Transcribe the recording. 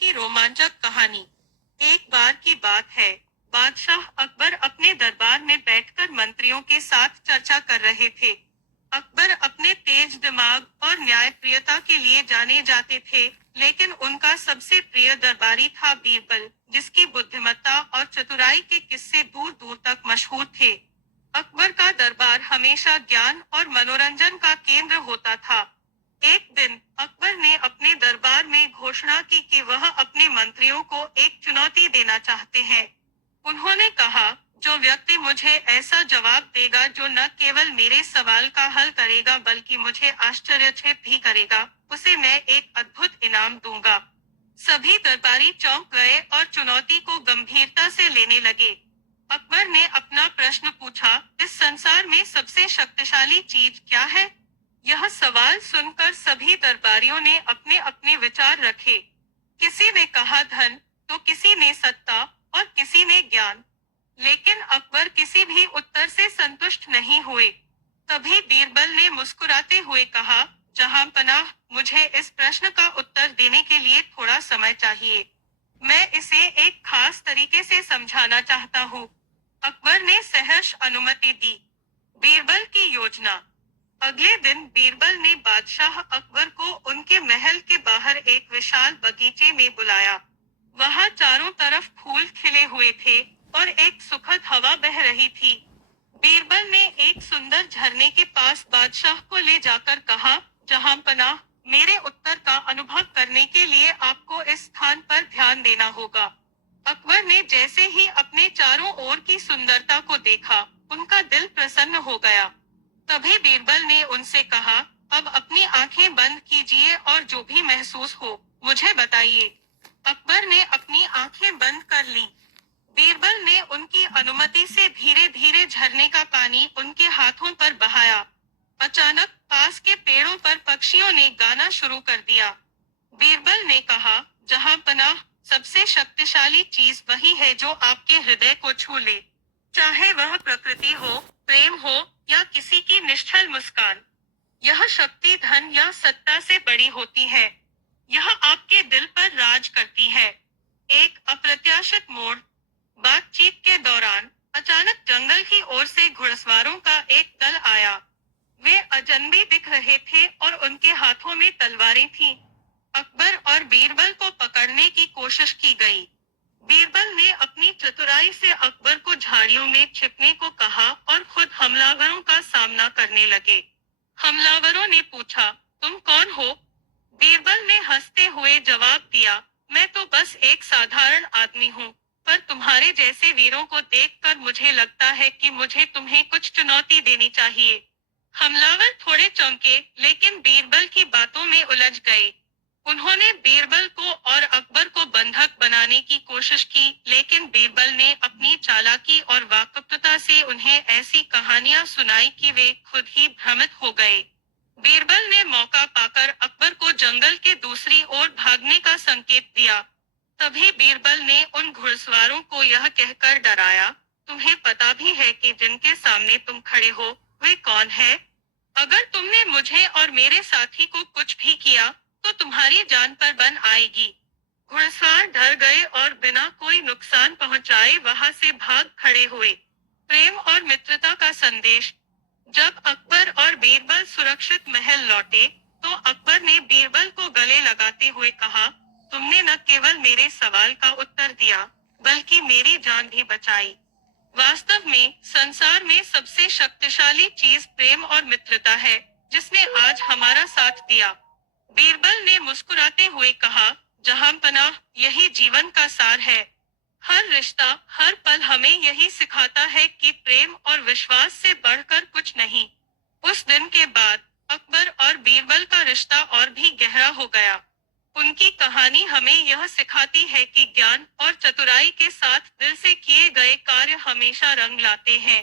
की रोमांचक कहानी। एक बार की बात है, बादशाह अकबर अपने दरबार में बैठकर मंत्रियों के साथ चर्चा कर रहे थे। अकबर अपने तेज दिमाग और न्यायप्रियता के लिए जाने जाते थे, लेकिन उनका सबसे प्रिय दरबारी था बीरबल, जिसकी बुद्धिमत्ता और चतुराई के किस्से दूर दूर तक मशहूर थे। अकबर का दरबार हमेशा ज्ञान और मनोरंजन का केंद्र होता था। एक दिन अकबर ने अपने दरबार में घोषणा की कि वह अपने मंत्रियों को एक चुनौती देना चाहते हैं। उन्होंने कहा, जो व्यक्ति मुझे ऐसा जवाब देगा जो न केवल मेरे सवाल का हल करेगा बल्कि मुझे आश्चर्यचकित भी करेगा, उसे मैं एक अद्भुत इनाम दूंगा। सभी दरबारी चौंक गए और चुनौती को गंभीरता से लेने लगे। अकबर ने अपना प्रश्न पूछा, इस संसार में सबसे शक्तिशाली चीज क्या है? यह सवाल सुनकर सभी दरबारियों ने अपने अपने विचार रखे। किसी ने कहा धन, तो किसी ने सत्ता और किसी ने ज्ञान। लेकिन अकबर किसी भी उत्तर से संतुष्ट नहीं हुए। तभी बीरबल ने मुस्कुराते हुए कहा, जहां पनाह, मुझे इस प्रश्न का उत्तर देने के लिए थोड़ा समय चाहिए। मैं इसे एक खास तरीके से समझाना चाहता हूँ। अकबर ने सहर्ष अनुमति दी। बीरबल की योजना। अगले दिन बीरबल ने बादशाह अकबर को उनके महल के बाहर एक विशाल बगीचे में बुलाया। वहां चारों तरफ फूल खिले हुए थे और एक सुखद हवा बह रही थी। बीरबल ने एक सुंदर झरने के पास बादशाह को ले जाकर कहा, जहां पनाह, मेरे उत्तर का अनुभव करने के लिए आपको इस स्थान पर ध्यान देना होगा। अकबर ने जैसे ही अपने चारों ओर की सुंदरता को देखा, उनका दिल प्रसन्न हो गया। तभी बीरबल ने उनसे कहा, अब अपनी आंखें बंद कीजिए और जो भी महसूस हो, मुझे बताइए। अकबर ने अपनी आंखें बंद कर लीं। बीरबल ने उनकी अनुमति से धीरे धीरे झरने का पानी उनके हाथों पर बहाया। अचानक पास के पेड़ों पर पक्षियों ने गाना शुरू कर दिया। बीरबल ने कहा, जहां पनाह, सबसे शक्तिशाली चीज वही है जो आपके हृदय को छू ले। चाहे वह प्रकृति हो, प्रेम हो या किसी की निश्चल मुस्कान। यह शक्ति धन या सत्ता से बड़ी होती है। यह आपके दिल पर राज करती है। एक अप्रत्याशित मोड़। बातचीत के दौरान अचानक जंगल की ओर से घुड़सवारों का एक दल आया। वे अजनबी दिख रहे थे और उनके हाथों में तलवारें थीं। अकबर और बीरबल को पकड़ने की कोशिश की गई। बीरबल ने अपनी चतुराई से अकबर को झाड़ियों में छिपने को कहा और खुद हमलावरों का सामना करने लगे। हमलावरों ने पूछा, तुम कौन हो? बीरबल ने हंसते हुए जवाब दिया, मैं तो बस एक साधारण आदमी हूँ, पर तुम्हारे जैसे वीरों को देखकर मुझे लगता है कि मुझे तुम्हें कुछ चुनौती देनी चाहिए। हमलावर थोड़े चौंके, लेकिन बीरबल की बातों में उलझ गए। उन्होंने बीरबल को और अकबर को बंधक बनाने की कोशिश की, लेकिन बीरबल ने अपनी चालाकी और वाकपटुता से उन्हें ऐसी कहानियां सुनाई कि वे खुद ही भ्रमित हो गए। बीरबल ने मौका पाकर अकबर को जंगल के दूसरी ओर भागने का संकेत दिया। तभी बीरबल ने उन घुड़सवारों को यह कहकर डराया, तुम्हें पता भी है कि जिनके सामने तुम खड़े हो, वे कौन है? अगर तुमने मुझे और मेरे साथी को कुछ भी किया, तो तुम्हारी जान पर बन आएगी। घुड़सवार डर गए और बिना कोई नुकसान पहुंचाए वहां से भाग खड़े हुए। प्रेम और मित्रता का संदेश। जब अकबर और बीरबल सुरक्षित महल लौटे, तो अकबर ने बीरबल को गले लगाते हुए कहा, तुमने न केवल मेरे सवाल का उत्तर दिया, बल्कि मेरी जान भी बचाई। वास्तव में संसार में सबसे शक्तिशाली चीज प्रेम और मित्रता है, जिसने आज हमारा साथ दिया। बीरबल ने मुस्कुराते हुए कहा, जहां पनाह, यही जीवन का सार है। हर रिश्ता, हर पल हमें यही सिखाता है कि प्रेम और विश्वास से बढ़कर कुछ नहीं। उस दिन के बाद अकबर और बीरबल का रिश्ता और भी गहरा हो गया। उनकी कहानी हमें यह सिखाती है कि ज्ञान और चतुराई के साथ दिल से किए गए कार्य हमेशा रंग लाते हैं।